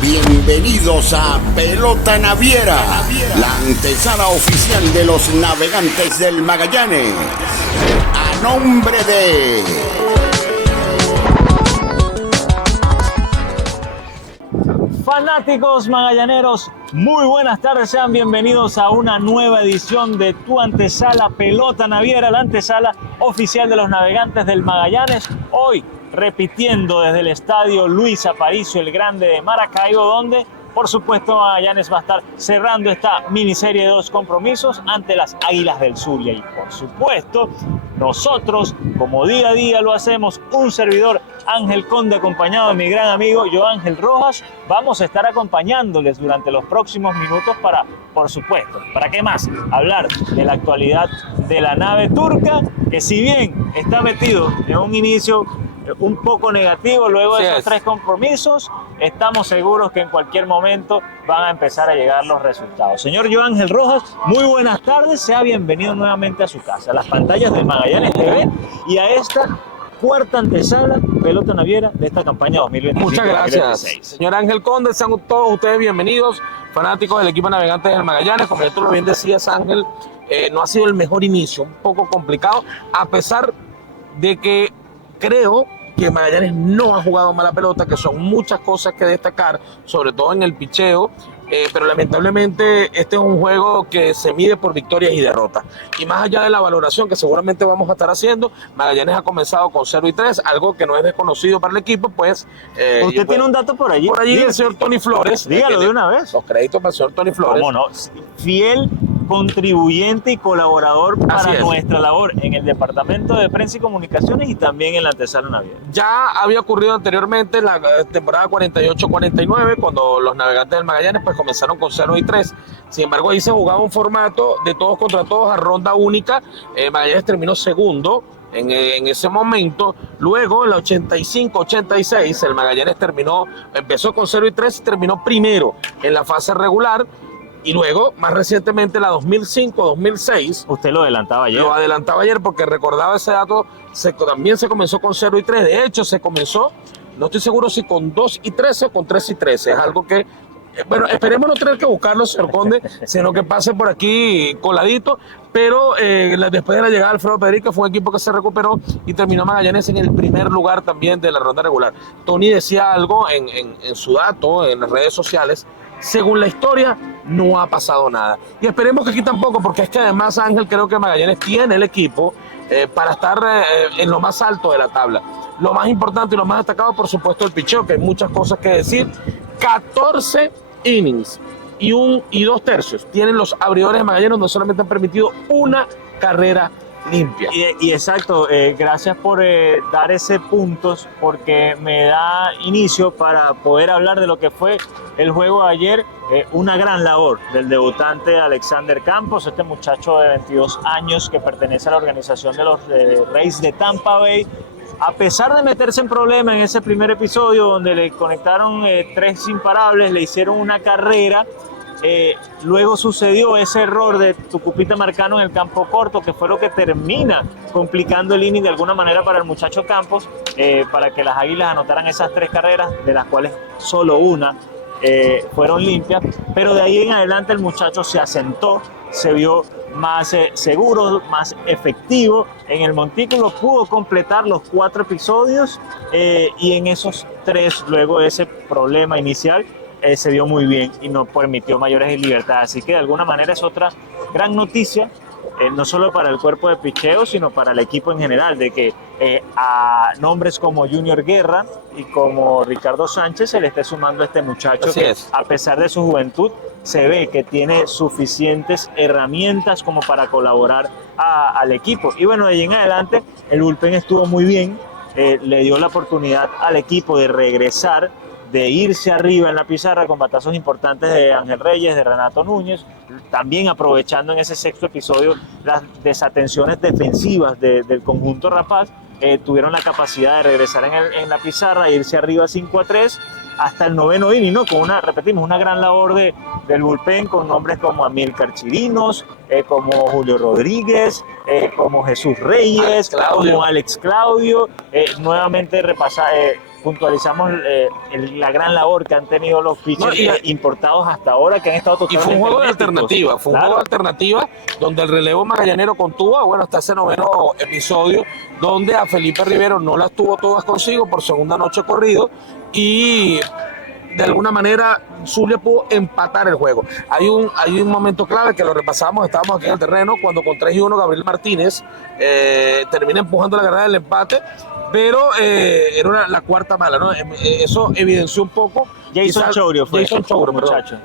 Bienvenidos a Pelota Naviera, la antesala oficial de los navegantes del Magallanes. A nombre de... Fanáticos magallaneros, muy buenas tardes, sean bienvenidos a una nueva edición de tu antesala Pelota Naviera, la antesala oficial de los navegantes del Magallanes. Hoy repitiendo desde el estadio Luis Aparicio el Grande de Maracaibo, donde por supuesto Magallanes va a estar cerrando esta miniserie de 2 compromisos ante las Águilas del Zulia. Y por supuesto, nosotros, como día a día lo hacemos, un servidor Ángel Conde acompañado de mi gran amigo Joángel Rojas, vamos a estar acompañándoles durante los próximos minutos para, por supuesto, ¿para qué más? Hablar de la actualidad de la nave turca, que si bien está metido en un inicio un poco negativo luego de esos 3 compromisos, estamos seguros que en cualquier momento van a empezar a llegar los resultados. Señor Joángel Rojas, muy buenas tardes, sea bienvenido nuevamente a su casa, a las pantallas del Magallanes TV y a esta cuarta antesala Pelota Naviera de esta campaña 2025. Muchas gracias, señor Ángel Conde, sean todos ustedes bienvenidos, fanáticos del equipo Navegantes del Magallanes. Como tú lo bien decías, Ángel, no ha sido el mejor inicio, un poco complicado, a pesar de que creo que Magallanes no ha jugado mala pelota, que son muchas cosas que destacar, sobre todo en el picheo, pero lamentablemente este es un juego que se mide por victorias y derrotas. Y más allá de la valoración que seguramente vamos a estar haciendo, Magallanes ha comenzado con 0-3, algo que no es desconocido para el equipo, pues... ¿Usted tiene un dato por allí? Por allí el señor Tony Flores. Dígalo de una vez. Los créditos para el señor Tony Flores. ¿Cómo no? Fiel contribuyente y colaborador para nuestra labor en el Departamento de Prensa y Comunicaciones y también en la antesala naviera. Ya había ocurrido anteriormente en la temporada 48-49, cuando los navegantes del Magallanes pues comenzaron con 0-3. Sin embargo, ahí se jugaba un formato de todos contra todos a ronda única. Magallanes terminó segundo en ese momento. Luego, en la 85-86, el Magallanes empezó con 0-3 y terminó primero en la fase regular. Y luego, más recientemente, la 2005-2006. Usted lo adelantaba ayer. Lo adelantaba ayer porque recordaba ese dato. También se comenzó con 0-3. De hecho, se comenzó, no estoy seguro si con 2-13 o con 3-13. Es algo que, bueno, esperemos no tener que buscarlo, señor Conde, sino que pase por aquí coladito. Pero después de la llegada de Alfredo Pedrique fue un equipo que se recuperó y terminó Magallanes en el primer lugar también de la ronda regular. Tony decía algo en su dato, en las redes sociales. Según la historia, no ha pasado nada. Y esperemos que aquí tampoco, porque es que además, Ángel, creo que Magallanes tiene el equipo para estar en lo más alto de la tabla. Lo más importante y lo más destacado, por supuesto, el picheo, que hay muchas cosas que decir. 14 innings y 2 tercios tienen los abridores de Magallanes, donde solamente han permitido una carrera limpia. Y exacto, gracias por dar ese punto, porque me da inicio para poder hablar de lo que fue el juego de ayer. Una gran labor del debutante Alexander Campos, este muchacho de 22 años que pertenece a la organización de los Rays de Tampa Bay. A pesar de meterse en problemas en ese primer episodio donde le conectaron 3 imparables, le hicieron una carrera. Luego sucedió ese error de Tucupita Marcano en el campo corto, que fue lo que termina complicando el inning de alguna manera para el muchacho Campos, para que las Águilas anotaran esas 3 carreras, de las cuales solo una fueron limpias. Pero de ahí en adelante el muchacho se asentó, se vio más seguro, más efectivo en el montículo, pudo completar los 4 episodios y en esos 3, luego de ese problema inicial, se vio muy bien y no permitió mayores libertades. Así que de alguna manera es otra gran noticia, no solo para el cuerpo de picheo, sino para el equipo en general, de que a nombres como Junior Guerra y como Ricardo Sánchez se le esté sumando a este muchacho que, a pesar de su juventud, se ve que tiene suficientes herramientas como para colaborar al equipo. Y bueno, de ahí en adelante el bullpen estuvo muy bien, le dio la oportunidad al equipo de regresar, de irse arriba en la pizarra con batazos importantes de Ángel Reyes, de Renato Núñez, también aprovechando en ese 6º episodio las desatenciones defensivas del conjunto rapaz. Tuvieron la capacidad de regresar en la pizarra e irse arriba 5-3 hasta el 9º inning, ¿no? Con una gran labor del bullpen, con nombres como Amílcar Chirinos, como Julio Rodríguez, como Jesús Reyes, como Alex Claudio. Nuevamente puntualizamos la gran labor que han tenido los pitchers importados hasta ahora, que han estado Y totalmente fue un juego de herméticos. alternativa, fue un juego de alternativa donde el relevo magallanero contúa, bueno, hasta ese noveno episodio, donde a Felipe Rivero no las tuvo todas consigo por segunda noche corrido y de alguna manera Zulia pudo empatar el juego. Hay un momento clave que lo repasamos, estábamos aquí en el terreno, cuando con 3-1 Gabriel Martínez termina empujando la carrera del empate, pero era la cuarta mala, ¿no? Eso evidenció un poco. Jason Chourio fue. Jason Chourio, muchacho.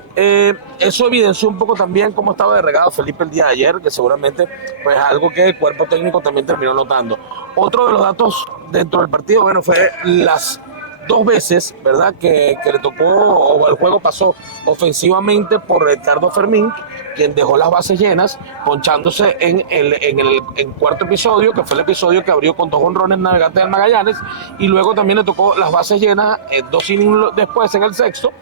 Eso evidenció un poco también cómo estaba de regado Felipe el día de ayer, que seguramente pues algo que el cuerpo técnico también terminó notando. Otro de los datos dentro del partido, bueno, fue las 2 veces, ¿verdad?, que le tocó, o el juego pasó ofensivamente por Ricardo Fermín, quien dejó las bases llenas, ponchándose en el cuarto episodio, que fue el episodio que abrió con 2 jonrones Navegantes del Magallanes, y luego también le tocó las bases llenas 2 innings después en el sexto,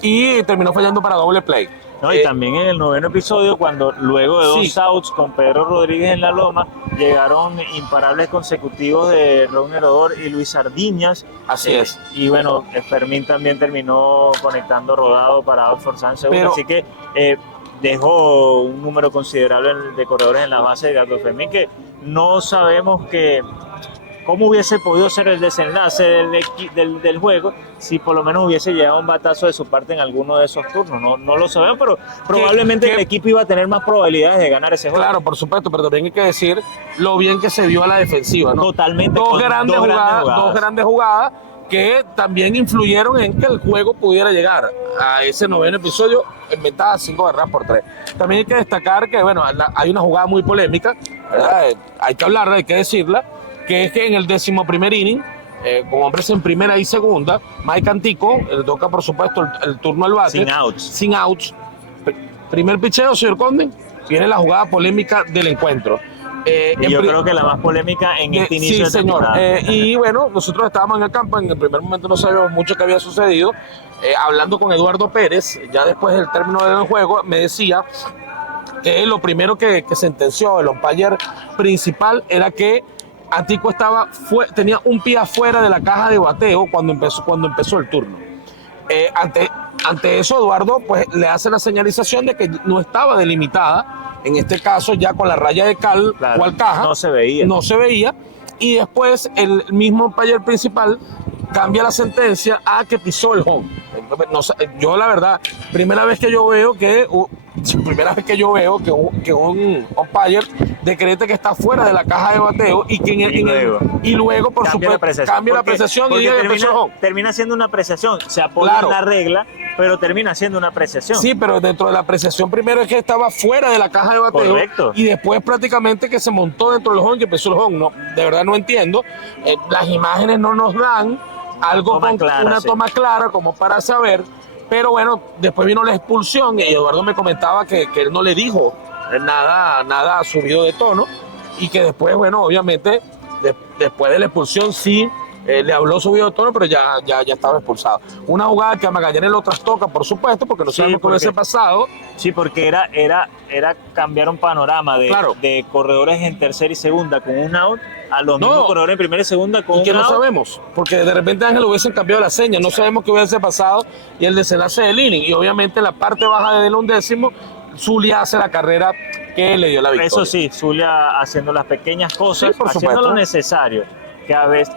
y terminó fallando para doble play. No, y también en el noveno episodio, cuando luego de 2 outs con Pedro Rodríguez en la loma, llegaron imparables consecutivos de Ron Herodor y Luis Sardiñas. Así es. Y bueno, Fermín también terminó conectando rodado para Outford Sánchez. Así que dejó un número considerable de corredores en la base de Gato Fermín, que no sabemos cómo hubiese podido ser el desenlace del juego si por lo menos hubiese llegado un batazo de su parte en alguno de esos turnos. No lo sabemos, pero probablemente el equipo iba a tener más probabilidades de ganar ese juego. Claro, por supuesto, pero también hay que decir lo bien que se vio a la defensiva, ¿no? Totalmente. Dos grandes jugadas que también influyeron en que el juego pudiera llegar a ese noveno episodio en ventaja 5 carreras por 3. También hay que destacar que, bueno, hay una jugada muy polémica, ¿verdad? Hay que hablarla, hay que decirla, que es que en el 11º inning, con hombres en primera y segunda, Mike Antico le toca, por supuesto, el turno al bate. Sin outs. Primer picheo, señor Conde, viene la jugada polémica del encuentro. Yo creo que la más polémica en este inicio de temporada. Y bueno, nosotros estábamos en el campo, en el primer momento no sabíamos mucho que había sucedido. Hablando con Eduardo Pérez, ya después del término del juego, me decía que lo primero que sentenció el umpire principal era que Antico tenía un pie afuera de la caja de bateo cuando empezó el turno. Ante eso, Eduardo pues le hace la señalización de que no estaba delimitada, en este caso ya con la raya de cal, claro, cual caja. No se veía. Y después el mismo umpire principal cambia la sentencia a que pisó el home. Yo la verdad, primera vez que yo veo que un umpire decrete que está fuera de la caja de bateo y luego por supuesto cambia la apreciación y diga que pisó el home. Termina siendo una apreciación, se apoya en la regla, pero termina siendo una apreciación. Sí, pero dentro de la apreciación primero es que estaba fuera de la caja de bateo. Correcto. Y después prácticamente que se montó dentro del home y que empezó el home. No, de verdad no entiendo. Las imágenes no nos dan una toma clara como para saber, pero bueno, después vino la expulsión y Eduardo me comentaba que él no le dijo nada subido de tono y que después, bueno, obviamente después de la expulsión sí le habló subido de tono, pero ya estaba expulsado. Una jugada que a Magallanes lo trastoca, por supuesto, porque no sabemos qué hubiese pasado. Sí, porque era cambiar un panorama de corredores en tercera y segunda con un out a los mismos corredores en primera y segunda con un out. Y que no sabemos, porque de repente Ángel hubiesen cambiado la seña, no sabemos qué hubiese pasado y el desenlace del inning. Y obviamente en la parte baja del 11º, Zulia hace la carrera que le dio la victoria. Eso sí, Zulia haciendo las pequeñas cosas, haciendo lo necesario.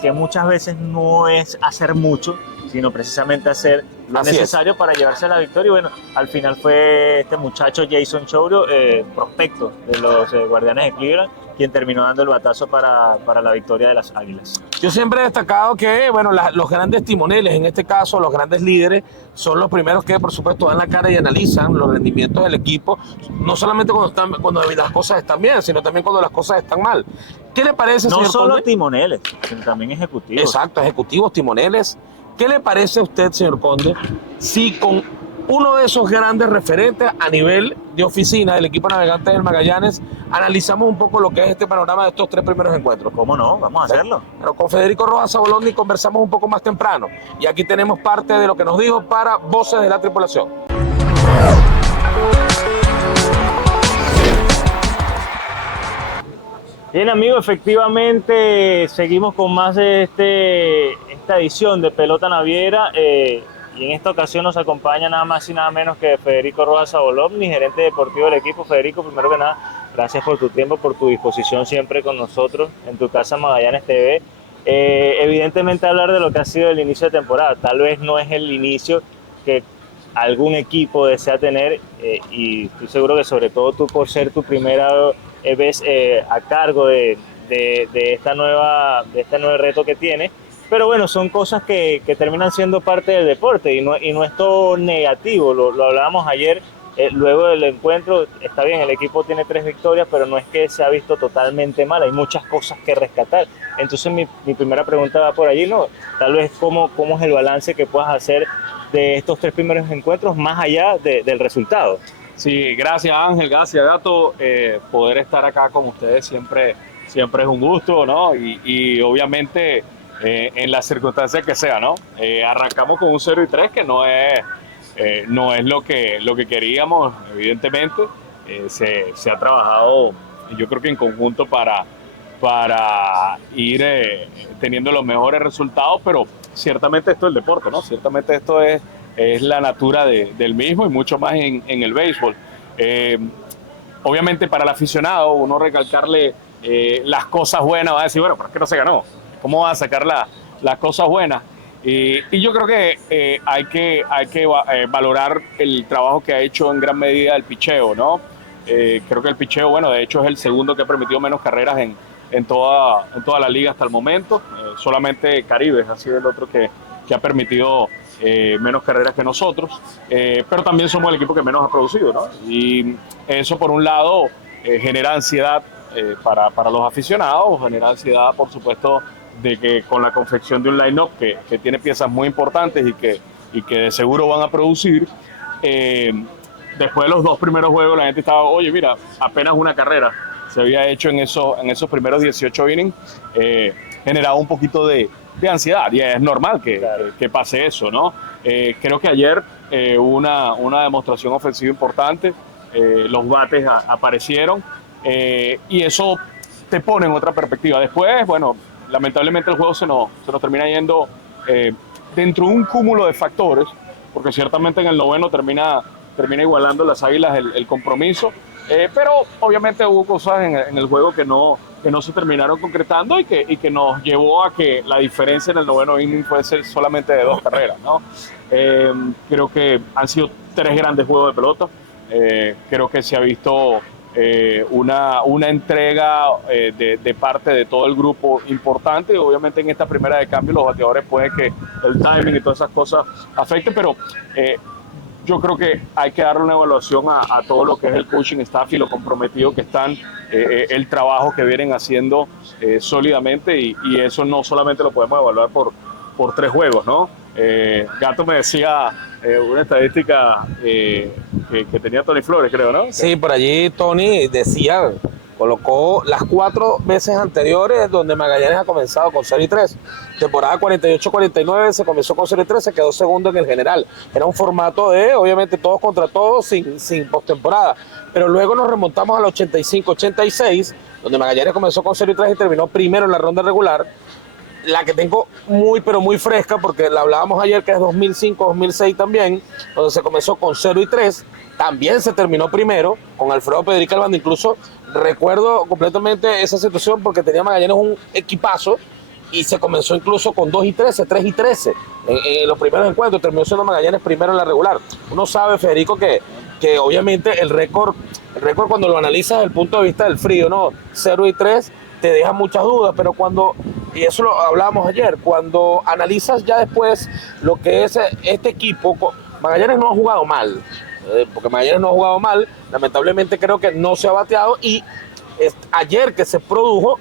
Que muchas veces no es hacer mucho, sino precisamente hacer lo necesario para llevarse a la victoria. Y bueno, al final fue este muchacho Jason Chourio, prospecto de los Guardianes de Cleveland, quien terminó dando el batazo para la victoria de las Águilas. Yo siempre he destacado que bueno, los grandes timoneles, en este caso los grandes líderes, son los primeros que por supuesto dan la cara y analizan los rendimientos del equipo, no solamente cuando las cosas están bien, sino también cuando las cosas están mal. ¿Qué le parece, señor No solo Conde? Timoneles, sino también ejecutivos. Exacto, ejecutivos, timoneles. ¿Qué le parece a usted, señor Conde, si con uno de esos grandes referentes a nivel de oficina del equipo Navegantes del Magallanes analizamos un poco lo que es este panorama de estos 3 primeros encuentros? ¿Cómo no? Vamos a hacerlo. Pero con Federico Rojas Saboloni conversamos un poco más temprano y aquí tenemos parte de lo que nos dijo para Voces de la Tripulación. Bien, amigos, efectivamente seguimos con más de este esta edición de Pelota Naviera. Y en esta ocasión nos acompaña nada más y nada menos que Federico Rojas Sabolovni, gerente deportivo del equipo. Federico, primero que nada, gracias por tu tiempo, por tu disposición siempre con nosotros en tu casa Magallanes TV. Evidentemente hablar de lo que ha sido el inicio de temporada, tal vez no es el inicio que algún equipo desea tener, y estoy seguro que sobre todo tú, por ser tu primera vez a cargo de este nuevo reto que tienes. Pero bueno, son cosas que terminan siendo parte del deporte y no es todo negativo. Lo hablábamos ayer, luego del encuentro. Está bien, el equipo tiene 3 victorias, pero no es que se ha visto totalmente mal. Hay muchas cosas que rescatar. Entonces mi primera pregunta va por allí, ¿no? Tal vez cómo es el balance que puedas hacer de estos 3 primeros encuentros más allá del resultado. Sí, gracias Ángel, gracias Gato. Poder estar acá con ustedes siempre es un gusto, ¿no? Y obviamente en las circunstancias que sea, ¿no? Arrancamos con un 0-3 que no es lo que queríamos, evidentemente. Se ha trabajado, yo creo que en conjunto para ir teniendo los mejores resultados, pero ciertamente esto es el deporte, ¿no? Ciertamente esto es la natura del mismo y mucho más en el béisbol. Obviamente para el aficionado, uno recalcarle las cosas buenas, va a decir, bueno, pero es que no se ganó. ¿Cómo va a sacar las cosas buenas? Y yo creo que hay que valorar el trabajo que ha hecho en gran medida el picheo, ¿no? Creo que el picheo, bueno, de hecho es el segundo que ha permitido menos carreras en toda la liga hasta el momento. Solamente Caribe ha sido el otro que ha permitido menos carreras que nosotros, pero también somos el equipo que menos ha producido, ¿no? Y eso por un lado genera ansiedad para los aficionados, genera ansiedad por supuesto de que con la confección de un line-up que tiene piezas muy importantes y que de seguro van a producir, después de los 2 primeros juegos la gente estaba, oye mira, apenas una carrera se había hecho en esos primeros 18 innings, generaba un poquito de ansiedad, y es normal que pase eso, ¿no? Creo que ayer hubo una demostración ofensiva importante, los bates aparecieron, y eso te pone en otra perspectiva. Después, bueno, lamentablemente el juego se nos termina yendo dentro de un cúmulo de factores, porque ciertamente en el noveno termina igualando las Águilas el compromiso, pero obviamente hubo cosas en el juego que no se terminaron concretando y que nos llevó a que la diferencia en el noveno inning fuese solamente de 2 carreras, ¿no? Creo que han sido 3 grandes juegos de pelota. Creo que se ha visto una entrega de parte de todo el grupo importante, y obviamente en esta primera de cambio los bateadores puede que el timing y todas esas cosas afecten, pero yo creo que hay que darle una evaluación a todo lo que es el coaching staff y lo comprometido que están, el trabajo que vienen haciendo sólidamente, y eso no solamente lo podemos evaluar por 3 juegos, ¿no? Gato me decía una estadística que tenía Tony Flores, creo, ¿no? Sí, por allí Tony decía, colocó las 4 veces anteriores donde Magallanes ha comenzado con 0-3. Temporada 48-49 se comenzó con 0-3, se quedó segundo en el general. Era un formato de, obviamente, todos contra todos, sin postemporada. Pero luego nos remontamos al 85-86, donde Magallanes comenzó con 0-3 y terminó primero en la ronda regular. La que tengo muy, pero muy fresca, porque la hablábamos ayer, que es 2005-2006 también, donde se comenzó con 0-3, también se terminó primero, con Alfredo Pedrica al bando. Incluso recuerdo completamente esa situación, porque tenía Magallanes un equipazo, y se comenzó incluso con 2-13, 3-13, en los primeros encuentros, terminó siendo Magallanes primero en la regular. Uno sabe, Federico, que obviamente el récord cuando lo analizas desde el punto de vista del frío, ¿no? 0-3, te deja muchas dudas, pero y eso lo hablábamos ayer, cuando analizas ya después lo que es este equipo, Magallanes no ha jugado mal, porque Magallanes no ha jugado mal, lamentablemente creo que no se ha bateado, y ayer que se produjo,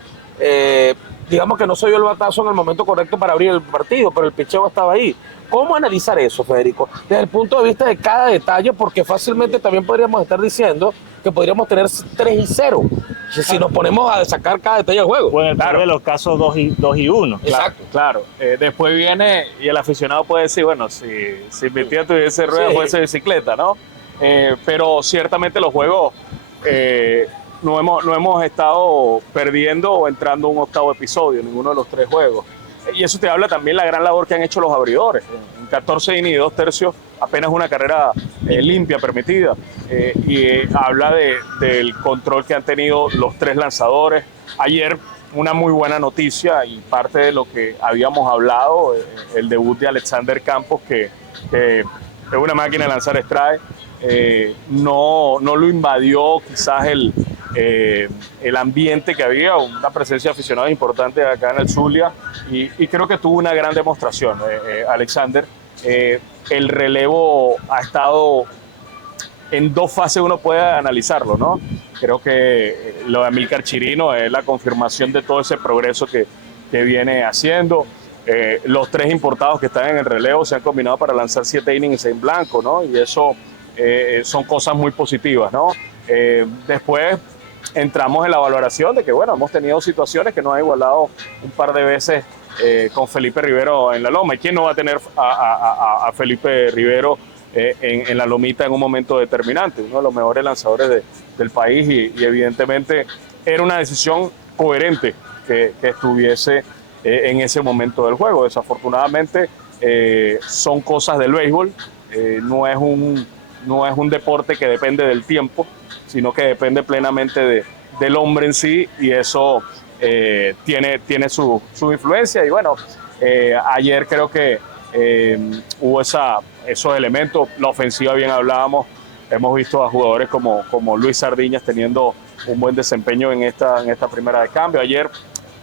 digamos que no se dio el batazo en el momento correcto para abrir el partido, pero el picheo estaba ahí. ¿Cómo analizar eso, Federico? Desde el punto de vista de cada detalle, porque fácilmente también podríamos estar diciendo que podríamos tener 3-0 si nos ponemos a sacar cada detalle del juego. Bueno, en el peor de los casos 2-1. Exacto. Claro. Después viene y el aficionado puede decir, bueno, si mi tía tuviese rueda, Sí. puede ser bicicleta, ¿no? Pero ciertamente los juegos no hemos estado perdiendo o entrando a un octavo episodio, ninguno de los 3 juegos. Y eso te habla también la gran labor que han hecho los abridores. En 14 innings y 2 tercios, apenas una carrera limpia, permitida. Habla del control que han tenido los 3 lanzadores. Ayer una muy buena noticia y parte de lo que habíamos hablado, el debut de Alexander Campos, que es una máquina de lanzar strike. No lo invadió quizás el ambiente que había, una presencia de aficionados importante acá en el Zulia, y creo que tuvo una gran demostración, Alexander. El relevo ha estado en 2 fases, uno puede analizarlo, ¿no? Creo que lo de Amílcar Chirino es la confirmación de todo ese progreso que viene haciendo. Los 3 importados que están en el relevo se han combinado para lanzar 7 innings en blanco, ¿no? Y eso son cosas muy positivas, ¿no? Después entramos en la valoración de que, bueno, hemos tenido situaciones que nos ha igualado un par de veces con Felipe Rivero en la loma. ¿Y quién no va a tener a Felipe Rivero en la lomita en un momento determinante? Uno de los mejores lanzadores del país y evidentemente era una decisión coherente que estuviese en ese momento del juego. Desafortunadamente son cosas del béisbol, no es un deporte que depende del tiempo, sino que depende plenamente del hombre en sí, y eso tiene su influencia. Y bueno, ayer creo que hubo esos elementos. La ofensiva, bien hablábamos, hemos visto a jugadores como Luis Sardiñas teniendo un buen desempeño en esta primera de cambio. Ayer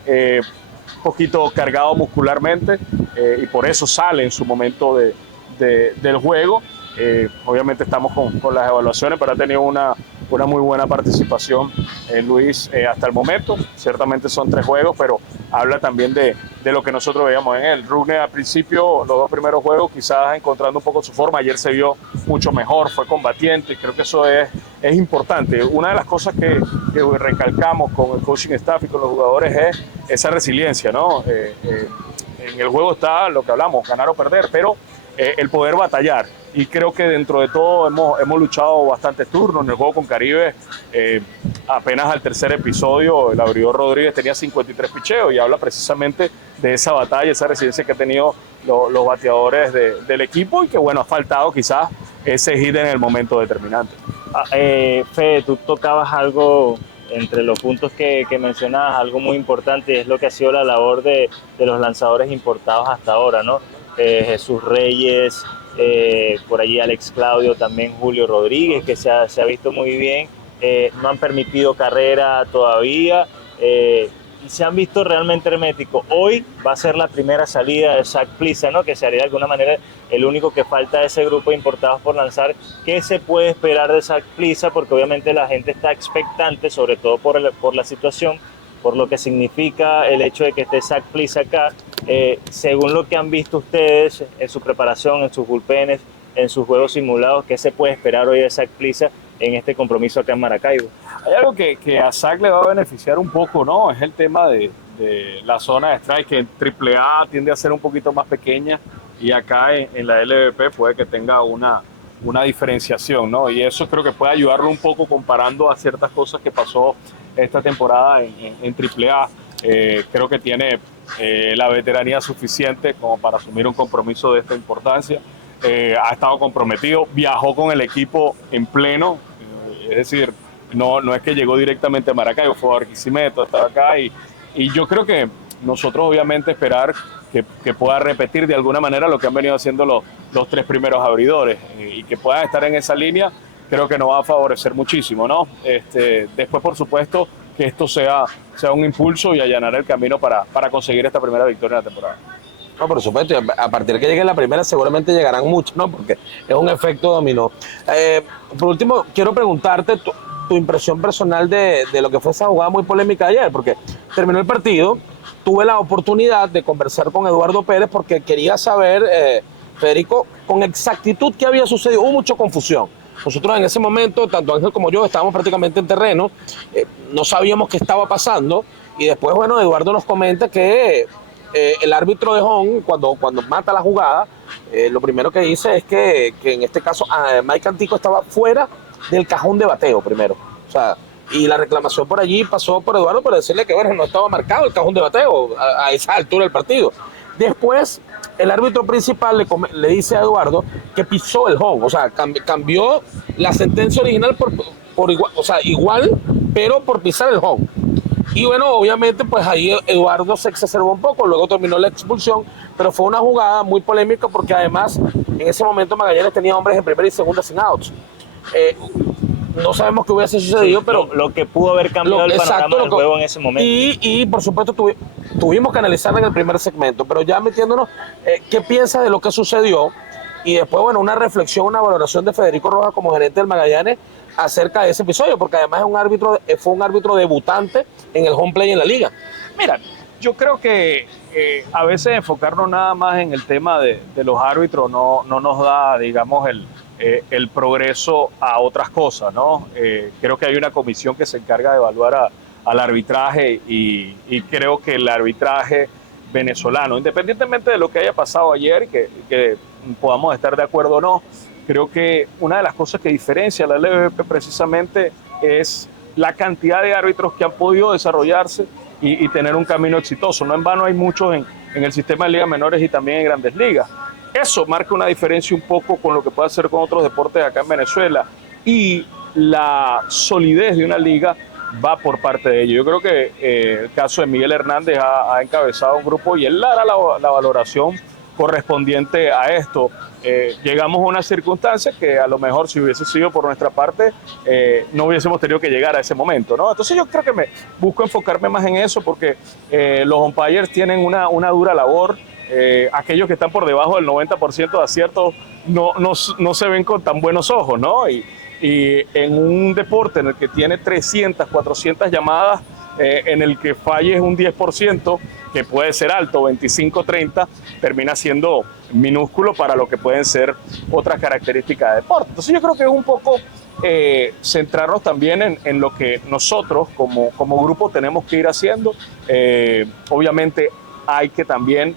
un poquito cargado muscularmente, y por eso sale en su momento del juego. Obviamente estamos con las evaluaciones, pero ha tenido una muy buena participación Luis hasta el momento. Ciertamente son 3 juegos, pero habla también de lo que nosotros veíamos en él. Rune al principio, los 2 primeros juegos, quizás encontrando un poco su forma. Ayer se vio mucho mejor, fue combatiente, y creo que eso es importante. Una de las cosas que recalcamos con el coaching staff y con los jugadores es esa resiliencia, ¿no? En el juego está lo que hablamos, ganar o perder, pero el poder batallar. Y creo que dentro de todo hemos luchado bastantes turnos. En el juego con Caribe, apenas al 3er episodio, el abridor Rodríguez tenía 53 picheos, y habla precisamente de esa batalla, esa resiliencia que han tenido los bateadores del equipo, y que bueno, ha faltado quizás ese hit en el momento determinante. Fede, tú tocabas algo entre los puntos que mencionabas, algo muy importante, y es lo que ha sido la labor de los lanzadores importados hasta ahora, ¿no? Jesús Reyes, por allí Alex Claudio, también Julio Rodríguez, que se ha visto muy bien. No han permitido carrera todavía, y se han visto realmente herméticos. Hoy va a ser la primera salida de Zach Pliza, ¿no? Que sería de alguna manera el único que falta de ese grupo de importados por lanzar. ¿Qué se puede esperar de Zach Pliza? Porque obviamente la gente está expectante, sobre todo por la situación, por lo que significa el hecho de que esté Zach Pliza acá. Según lo que han visto ustedes en su preparación, en sus bullpenes, en sus juegos simulados, ¿qué se puede esperar hoy de Zach Pliza en este compromiso acá en Maracaibo? Hay algo que a Zach le va a beneficiar un poco, ¿no? Es el tema de la zona de strike, que en AAA tiende a ser un poquito más pequeña, y acá en la LVP puede que tenga una diferenciación, ¿no? Y eso creo que puede ayudarlo un poco comparando a ciertas cosas que pasó esta temporada en AAA. Creo que tiene la veteranía suficiente como para asumir un compromiso de esta importancia. Ha estado comprometido, viajó con el equipo en pleno, es decir, no es que llegó directamente a Maracaibo, fue a Barquisimeto, estaba acá, y yo creo que nosotros obviamente esperar que pueda repetir de alguna manera lo que han venido haciendo los 3 primeros abridores, y que puedan estar en esa línea, creo que nos va a favorecer muchísimo, ¿no? Después, por supuesto, que esto sea un impulso y allanar el camino para conseguir esta primera victoria en la temporada. No, por supuesto, a partir de que llegue la primera seguramente llegarán muchos, ¿no? Porque es un efecto dominó. Por último, quiero preguntarte tu impresión personal de lo que fue esa jugada muy polémica ayer, porque terminó el partido, tuve la oportunidad de conversar con Eduardo Pérez porque quería saber, Federico, con exactitud qué había sucedido. Hubo mucha confusión. Nosotros en ese momento, tanto Ángel como yo, estábamos prácticamente en terreno, no sabíamos qué estaba pasando, y después, bueno, Eduardo nos comenta que el árbitro de home, cuando mata la jugada, lo primero que dice es que en este caso Mike Antico estaba fuera del cajón de bateo primero. O sea, y la reclamación por allí pasó por Eduardo para decirle que bueno, no estaba marcado el cajón de bateo a esa altura del partido. Después el árbitro principal le dice a Eduardo que pisó el home, o sea, cambió la sentencia original por igual, o sea, igual, pero por pisar el home. Y bueno, obviamente, pues ahí Eduardo se exacerbó un poco, luego terminó la expulsión, pero fue una jugada muy polémica porque además en ese momento Magallanes tenía hombres en primera y segunda sin outs. No sabemos qué hubiese sucedido, pero lo que pudo haber cambiado el panorama del juego en ese momento. Y por supuesto tuvimos que analizarla en el primer segmento, pero ya metiéndonos, ¿qué piensas de lo que sucedió? Y después, bueno, una reflexión, una valoración de Federico Rojas como gerente del Magallanes acerca de ese episodio, porque además fue un árbitro debutante en el home play en la liga. Mira, yo creo que a veces enfocarnos nada más en el tema de los árbitros no nos da, digamos, el progreso a otras cosas, ¿no? Creo que hay una comisión que se encarga de evaluar al arbitraje y creo que el arbitraje venezolano, independientemente de lo que haya pasado ayer, que podamos estar de acuerdo o no, creo que una de las cosas que diferencia a la LVP precisamente es la cantidad de árbitros que han podido desarrollarse y tener un camino exitoso. No en vano hay muchos en el sistema de ligas menores y también en grandes ligas. Eso marca una diferencia un poco con lo que puede hacer con otros deportes acá en Venezuela, y la solidez de una liga va por parte de ello. Yo creo que el caso de Miguel Hernández ha encabezado un grupo y él hará la valoración correspondiente a esto. Llegamos a una circunstancia que a lo mejor si hubiese sido por nuestra parte no hubiésemos tenido que llegar a ese momento, ¿no? Entonces yo creo que busco enfocarme más en eso porque los umpires tienen una dura labor. Aquellos que están por debajo del 90% de aciertos no se ven con tan buenos ojos, ¿no? Y en un deporte en el que tiene 300, 400 llamadas, en el que falles un 10%, que puede ser alto, 25, 30, termina siendo minúsculo para lo que pueden ser otras características de deporte. Entonces yo creo que es un poco centrarnos también en lo que nosotros como grupo tenemos que ir haciendo. Obviamente hay que también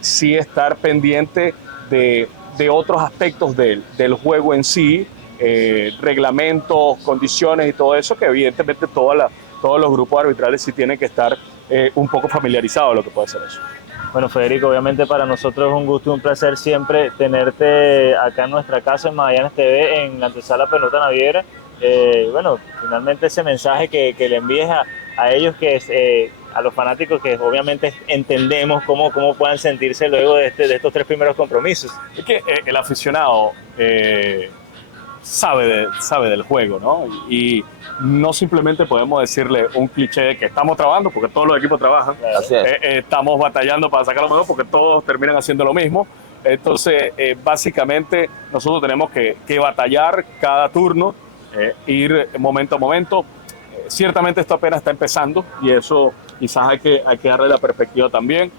sí estar pendiente de otros aspectos del juego en sí, reglamentos, condiciones y todo eso, que evidentemente todos los grupos arbitrales sí tienen que estar un poco familiarizados de lo que puede ser eso. Bueno, Federico, obviamente para nosotros es un gusto y un placer siempre tenerte acá en nuestra casa en Magallanes TV, en la antesala Pelota Naviera. Bueno, finalmente ese mensaje que le envíes a ellos, a los fanáticos, que obviamente entendemos cómo puedan sentirse luego de estos 3 primeros compromisos. Es que el aficionado sabe del juego, ¿no? Y no simplemente podemos decirle un cliché de que estamos trabajando, porque todos los equipos trabajan. Así es. Estamos batallando para sacar lo mejor, porque todos terminan haciendo lo mismo. Entonces, básicamente, nosotros tenemos que batallar cada turno, ir momento a momento. Ciertamente esto apenas está empezando y eso quizás hay que darle la perspectiva también.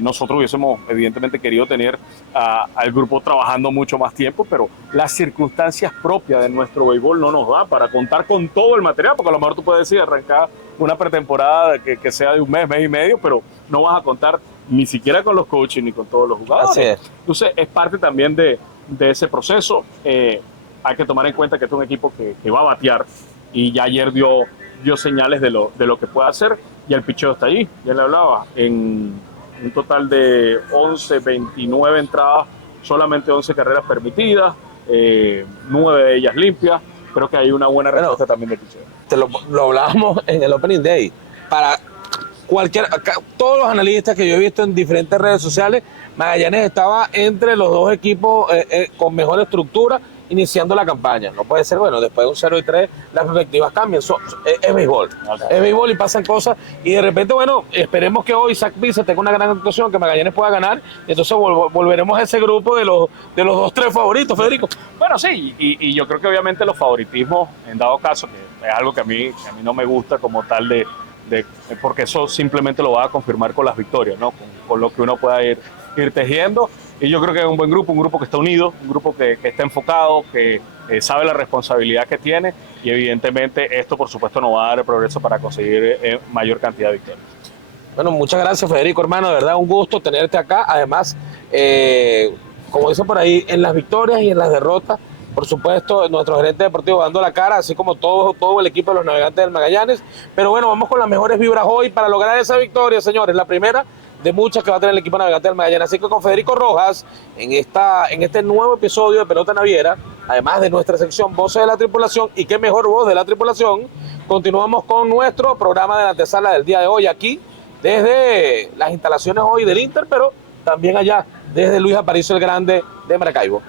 Nosotros hubiésemos evidentemente querido tener al grupo trabajando mucho más tiempo, pero las circunstancias propias de nuestro béisbol no nos da para contar con todo el material, porque a lo mejor tú puedes decir arrancar una pretemporada que sea de un mes y medio, pero no vas a contar ni siquiera con los coaches ni con todos los jugadores. Así es. Entonces es parte también de ese proceso. Hay que tomar en cuenta que este es un equipo que va a batear, y ya ayer dio señales de lo que puede hacer, y el picheo está allí, ya le hablaba, en un total de 11, 29 entradas, solamente 11 carreras permitidas, 9 de ellas limpias. Creo que hay una buena respuesta también del picheo. Lo hablábamos en el Opening Day. Para todos los analistas que yo he visto en diferentes redes sociales, Magallanes estaba entre los dos equipos con mejor estructura iniciando la campaña. No puede ser, bueno, después de un 0-3 las perspectivas cambian. Es béisbol. Es béisbol y pasan cosas. Y de repente, bueno, esperemos que hoy Zach Pisa tenga una gran actuación, que Magallanes pueda ganar. Y entonces volveremos a ese grupo de los 2-3 favoritos, Federico. Bueno, sí, y yo creo que obviamente los favoritismos, en dado caso, que es algo que a mí no me gusta como tal porque eso simplemente lo va a confirmar con las victorias, ¿no? Con lo que uno pueda ir tejiendo. Y yo creo que es un buen grupo, un grupo que está unido, un grupo que está enfocado, que sabe la responsabilidad que tiene, y evidentemente esto por supuesto nos va a dar el progreso para conseguir mayor cantidad de victorias. Bueno, muchas gracias, Federico, hermano, de verdad un gusto tenerte acá. Además, como dicen por ahí, en las victorias y en las derrotas, por supuesto, nuestro gerente deportivo dando la cara, así como todo el equipo de los Navegantes del Magallanes. Pero bueno, vamos con las mejores vibras hoy para lograr esa victoria, señores. La primera de muchas que va a tener el equipo Navegante del Magallanes. Así que con Federico Rojas, en este nuevo episodio de Pelota Naviera, además de nuestra sección Voces de la Tripulación, y qué mejor voz de la tripulación, continuamos con nuestro programa de la antesala del día de hoy aquí, desde las instalaciones hoy del Inter, pero también allá desde Luis Aparicio el Grande de Maracaibo.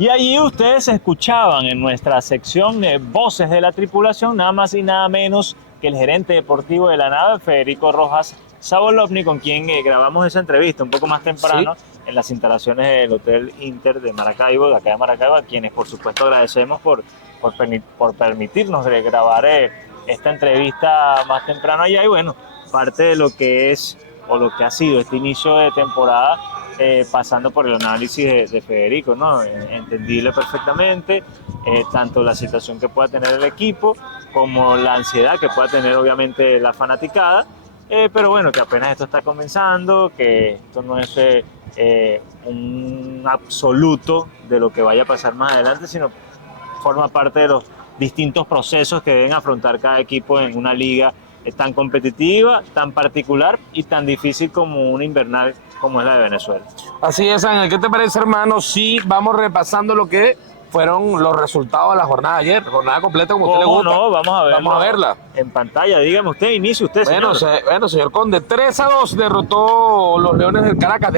Y allí ustedes escuchaban en nuestra sección Voces de la Tripulación, nada más y nada menos que el gerente deportivo de la nave, Federico Rojas Sabolovny, con quien grabamos esa entrevista un poco más temprano, sí, en las instalaciones del Hotel Inter de Maracaibo, de acá de Maracaibo, a quienes por supuesto agradecemos por permitirnos grabar esta entrevista más temprano allá. Y bueno, parte de lo que es o lo que ha sido este inicio de temporada, pasando por el análisis de Federico, ¿no? Entendible perfectamente, tanto la situación que pueda tener el equipo como la ansiedad que pueda tener obviamente la fanaticada, pero bueno, que apenas esto está comenzando, que esto no es un absoluto de lo que vaya a pasar más adelante, sino forma parte de los distintos procesos que deben afrontar cada equipo en una liga tan competitiva, tan particular y tan difícil como una invernal como es la de Venezuela. Así es, Ángel. ¿Qué te parece, hermano? Sí, vamos repasando lo que fueron los resultados de la jornada de ayer, jornada completa como a usted le gusta. No, vamos a verla en pantalla. Dígame usted, inicie usted, bueno, señor. Bueno, señor Conde, 3-2 derrotaron los Leones del Caracas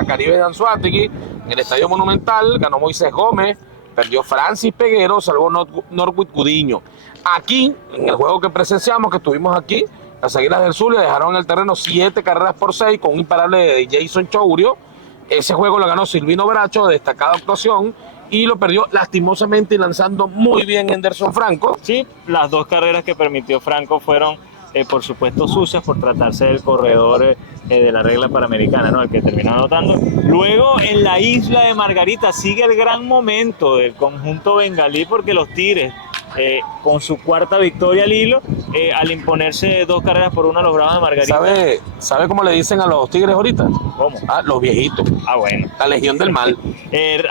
a Caribe de Anzoátegui en el Estadio Monumental. Ganó Moisés Gómez, perdió Francis Peguero, salvó Norwood Gudiño. Aquí, en el juego que presenciamos, que estuvimos aquí, las Águilas del Zulia dejaron en el terreno 7 carreras por 6 con un imparable de Jason Chourio. Ese juego lo ganó Silvino Bracho, de destacada actuación, y lo perdió lastimosamente lanzando muy bien Henderson Franco. Sí, las dos carreras que permitió Franco fueron, por supuesto, sucias por tratarse del corredor de la regla panamericana, ¿no? El que terminó anotando. Luego, en la isla de Margarita, sigue el gran momento del conjunto bengalí, porque los Tigres, con su cuarta victoria al hilo, al imponerse 2 carreras por 1 a los Bravos de Margarita. ¿Sabe cómo le dicen a los Tigres ahorita? ¿Cómo? Los viejitos. Bueno. La Legión del Mal.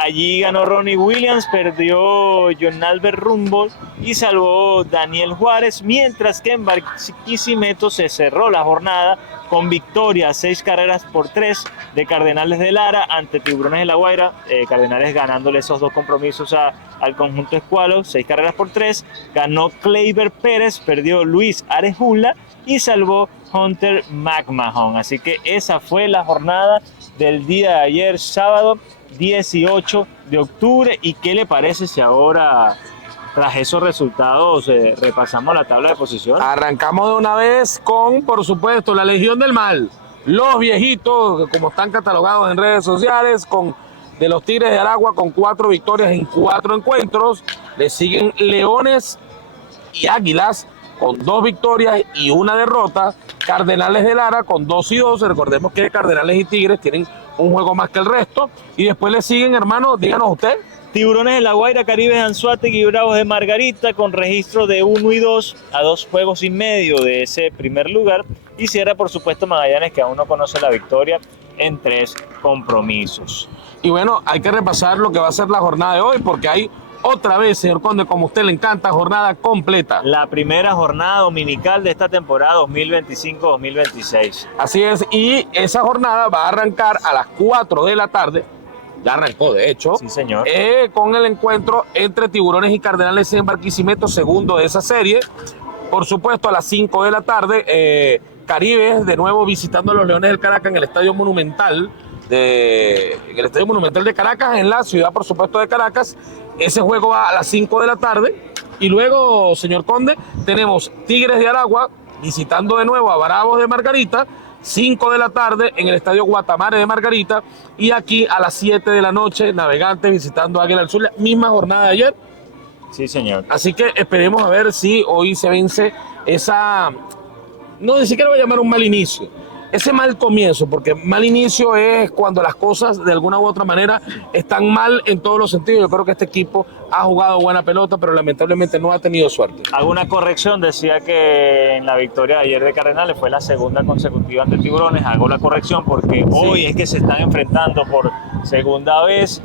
Allí ganó Ronnie Williams, perdió John Albert Rumble y salvó Daniel Juárez, mientras que en Barquisimeto se cerró la jornada con victoria 6 carreras por 3 de Cardenales de Lara ante Tiburones de La Guaira. Cardenales ganándole esos 2 compromisos al conjunto Escualo, 6 carreras por 3. Ganó Kleiber Pérez, perdió Luis Arejula y salvó Hunter McMahon. Así que esa fue la jornada del día de ayer, sábado 18 de octubre. ¿Y qué le parece si ahora, tras esos resultados, repasamos la tabla de posiciones? Arrancamos de una vez con, por supuesto, la Legión del Mal. Los viejitos, como están catalogados en redes sociales, de los Tigres de Aragua, con 4 victorias en 4 encuentros. Le siguen Leones y Águilas con 2 victorias y 1 derrota. Cardenales de Lara con 2 y 2. Recordemos que Cardenales y Tigres tienen un juego más que el resto. Y después le siguen, hermano, díganos usted. Tiburones de La Guaira, Caribe de Anzoátegui y Bravos de Margarita, con registro de 1 y 2 a 2 juegos y medio de ese primer lugar. Y cierra, por supuesto, Magallanes, que aún no conoce la victoria en 3 compromisos. Y bueno, hay que repasar lo que va a ser la jornada de hoy, porque hay otra vez, señor Conde, como a usted le encanta, jornada completa. La primera jornada dominical de esta temporada 2025-2026. Así es, y esa jornada va a arrancar a las 4 de la tarde. Ya arrancó, de hecho. Sí, señor. Con el encuentro entre Tiburones y Cardenales en Barquisimeto, segundo de esa serie. Por supuesto, a las 5 de la tarde, Caribe de nuevo visitando a los Leones del Caracas en el Estadio Monumental de Caracas, en la ciudad, por supuesto, de Caracas. Ese juego va a las 5 de la tarde. Y luego, señor Conde, tenemos Tigres de Aragua visitando de nuevo a Bravos de Margarita, 5 de la tarde en el Estadio Guatamare de Margarita. Y aquí a las 7 de la noche, Navegantes visitando a Águila del Zulia, misma jornada de ayer. Sí, señor. Así que esperemos a ver si hoy se vence esa, no ni siquiera voy a llamar un mal inicio, ese mal comienzo, porque mal inicio es cuando las cosas de alguna u otra manera están mal en todos los sentidos. Yo creo que este equipo ha jugado buena pelota, pero lamentablemente no ha tenido suerte. Hago una corrección, decía que en la victoria de ayer de Cardenales fue la segunda consecutiva ante Tiburones. Hago la corrección porque hoy es que se están enfrentando por segunda vez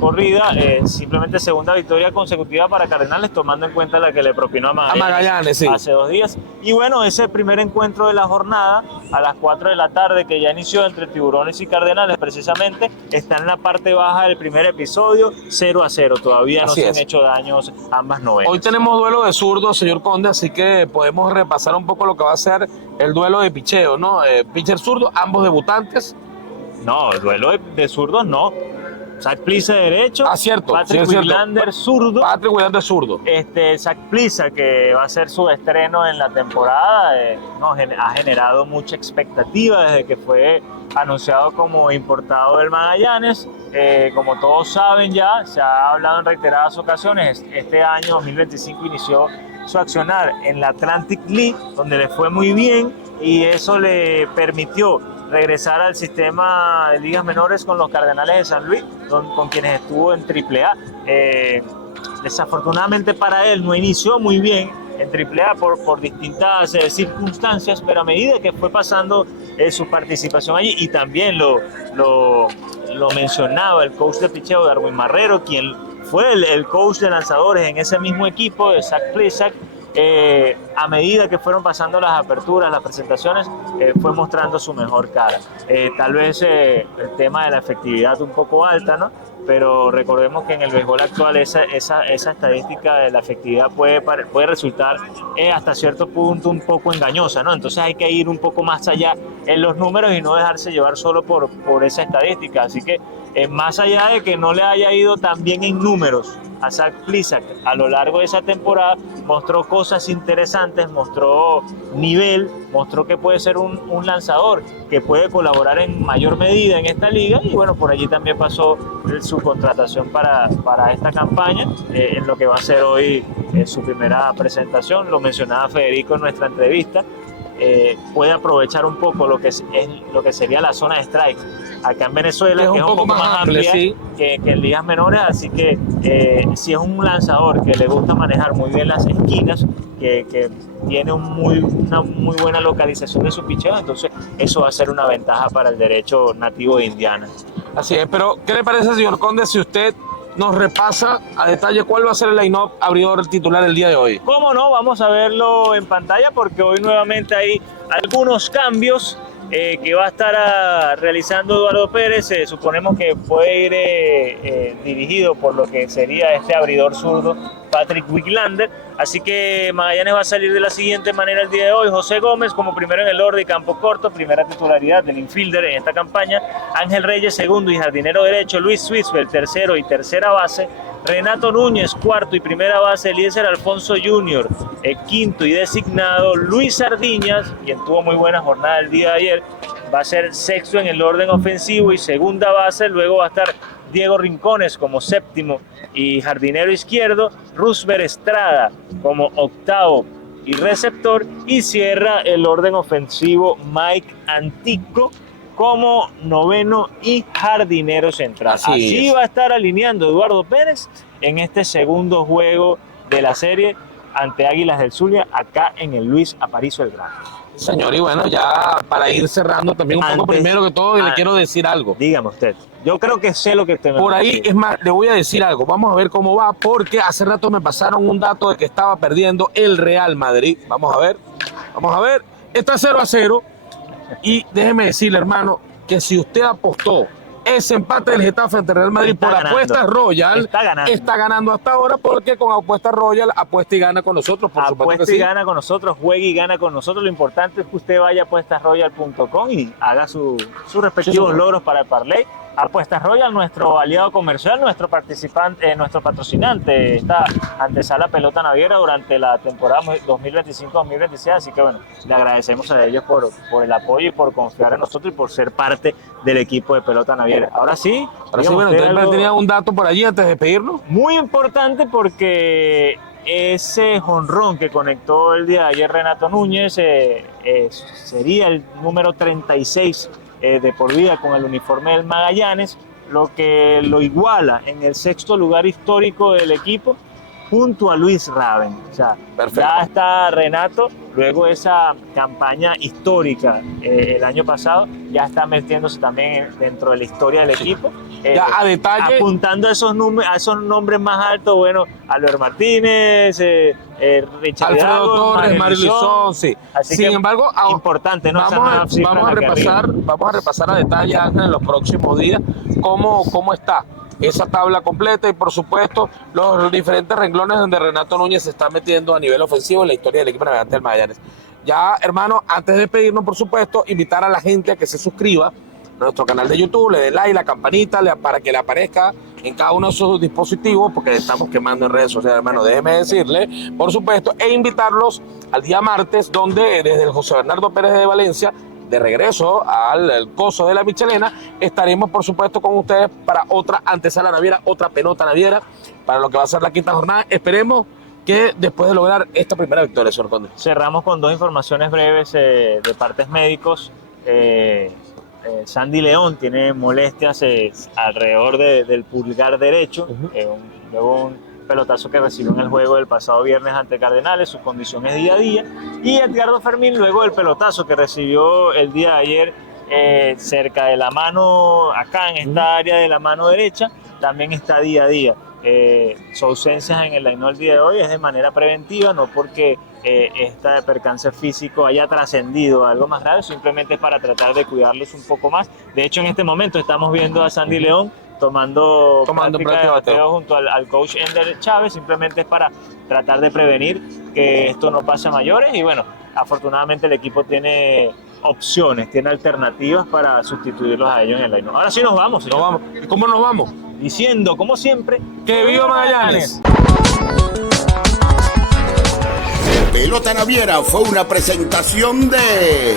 corrida, simplemente segunda victoria consecutiva para Cardenales, tomando en cuenta la que le propinó a Magallanes, sí, hace 2 días. Y bueno, ese primer encuentro de la jornada a las 4 de la tarde que ya inició entre Tiburones y Cardenales precisamente, está en la parte baja del primer episodio, 0-0, todavía no se han hecho daños ambas novenas. Hoy tenemos duelo de zurdos, señor Conde, así que podemos repasar un poco lo que va a ser el duelo de picheo, ¿no? Pitcher zurdo, ambos debutantes. No, el duelo de zurdos no. Zach Pliza derecho, cierto, Patrick Wilander zurdo. Patrick Wilander zurdo. Zach Pliza, que va a ser su estreno en la temporada, ha generado mucha expectativa desde que fue anunciado como importado del Magallanes. Como todos saben ya, se ha hablado en reiteradas ocasiones, este año 2025 inició su accionar en la Atlantic League, donde le fue muy bien y eso le permitió regresar al sistema de ligas menores con los Cardenales de San Luis, con quienes estuvo en AAA. Desafortunadamente para él no inició muy bien en AAA por distintas circunstancias, pero a medida que fue pasando su participación allí, y también lo mencionaba el coach de picheo Darwin Marrero, quien fue el coach de lanzadores en ese mismo equipo de Zach Pliza, a medida que fueron pasando las aperturas, las presentaciones, fue mostrando su mejor cara. Tal vez el tema de la efectividad un poco alta, ¿no? Pero recordemos que en el béisbol actual esa estadística de la efectividad puede resultar hasta cierto punto un poco engañosa, ¿no? Entonces hay que ir un poco más allá en los números y no dejarse llevar solo por esa estadística. Así que más allá de que no le haya ido tan bien en números a Zach Pliza a lo largo de esa temporada, mostró cosas interesantes, mostró nivel, mostró que puede ser un lanzador que puede colaborar en mayor medida en esta liga, y bueno, por allí también pasó su contratación para esta campaña, en lo que va a ser hoy su primera presentación. Lo mencionaba Federico en nuestra entrevista. Puede aprovechar un poco lo que sería la zona de strikes acá en Venezuela, que es un poco más amplia, sí, que en ligas menores, así que si es un lanzador que le gusta manejar muy bien las esquinas, que tiene una muy buena localización de su picheo, entonces eso va a ser una ventaja para el derecho nativo de Indiana. Así es, pero ¿qué le parece, señor Conde, si usted nos repasa a detalle cuál va a ser el line-up abridor titular el día de hoy? ¿Cómo no? Vamos a verlo en pantalla porque hoy nuevamente hay algunos cambios que va a estar realizando Eduardo Pérez. Suponemos que puede ir dirigido por lo que sería este abridor zurdo Patrick Wilander. Así que Magallanes va a salir de la siguiente manera el día de hoy: José Gómez como primero en el orden y campo corto, primera titularidad del infielder en esta campaña; Ángel Reyes segundo y jardinero derecho; Luis Swissfeld tercero y tercera base; Renato Núñez cuarto y primera base; Eliezer Alfonso Jr. Quinto y designado; Luis Sardiñas, quien tuvo muy buena jornada el día de ayer, va a ser sexto en el orden ofensivo y segunda base. Luego va a estar Diego Rincones como séptimo y jardinero izquierdo; Rusber Estrada como octavo y receptor, y cierra el orden ofensivo Mike Antico como noveno y jardinero central. Así va a estar alineando Eduardo Pérez en este segundo juego de la serie ante Águilas del Zulia, acá en el Luis Aparicio el Grande. Señor, y bueno, ya para ir cerrando también un poco, primero que todo, le quiero decir algo. Dígame usted. Yo creo que sé lo que usted me por ahí, es más, le voy a decir algo. Vamos a ver cómo va, porque hace rato me pasaron un dato de que estaba perdiendo el Real Madrid. Vamos a ver. Está 0-0. Y déjeme decirle, hermano, que si usted apostó ese empate del Getafe ante Real Madrid por Apuestas Royal, está ganando hasta ahora, porque con Apuestas Royal apuesta y gana con nosotros, por supuesto que sí. Apuesta y gana con nosotros, juegue y gana con nosotros. Lo importante es que usted vaya a apuestasroyal.com y haga sus respectivos logros para el parlay. Apuestas Royal, nuestro aliado comercial, nuestro participante, nuestro patrocinante, esta antesala pelota naviera durante la temporada 2025-2026, así que bueno, le agradecemos a ellos por el apoyo y por confiar en nosotros y por ser parte del equipo de pelota naviera. Ahora sí, bueno, usted tenía un dato por allí antes de pedirnos. Muy importante, porque ese jonrón que conectó el día de ayer Renato Núñez sería el número 36 de por vida con el uniforme del Magallanes, lo que lo iguala en el sexto lugar histórico del equipo junto a Luis Raven. O sea, Perfecto. ya está Renato, luego de esa campaña histórica el año pasado, ya está metiéndose también dentro de la historia del equipo. Ya a detalle. Apuntando a esos nombres más altos, bueno, Albert Martínez, Richard Alfredo Hidalgo, Torres, Mario Lizón, sí. Así Sin que embargo, importante, ¿no? vamos a repasar a detalle, Ángel, en los próximos días cómo está esa tabla completa y, por supuesto, los diferentes renglones donde Renato Núñez se está metiendo a nivel ofensivo en la historia del equipo navegante del Magallanes. Ya, hermano, antes de despedirnos, por supuesto, invitar a la gente a que se suscriba a nuestro canal de YouTube, le dé like, la campanita para que le aparezca en cada uno de sus dispositivos, porque estamos quemando en redes sociales, hermano, déjeme decirle, por supuesto, e invitarlos al día martes, donde desde el José Bernardo Pérez de Valencia, de regreso al coso de la Michelena, estaremos por supuesto con ustedes para otra antesala naviera, otra pelota naviera, para lo que va a ser la quinta jornada. Esperemos que después de lograr esta primera victoria, señor Conde. Cerramos con dos informaciones breves de partes médicos. Sandy León tiene molestias alrededor del pulgar derecho, luego un pelotazo que recibió en el juego del pasado viernes ante Cardenales. Su condición es día a día. Y Edgardo Fermín, luego del pelotazo que recibió el día de ayer cerca de la mano, acá en esta área de la mano derecha, también está día a día. Su ausencia en el line el día de hoy es de manera preventiva, no porque este percance físico haya trascendido a algo más grave, simplemente para tratar de cuidarlos un poco más. De hecho, en este momento estamos viendo a Sandy León tomando práctica de bateo junto al coach Ender Chávez. Simplemente es para tratar de prevenir que esto no pase a mayores. Y bueno, afortunadamente el equipo tiene opciones, tiene alternativas para sustituirlos a ellos en el line. Ahora sí nos vamos, señor. Nos vamos. ¿Y cómo nos vamos? Diciendo, como siempre, ¡que viva Magallanes! Pelota Naviera fue una presentación de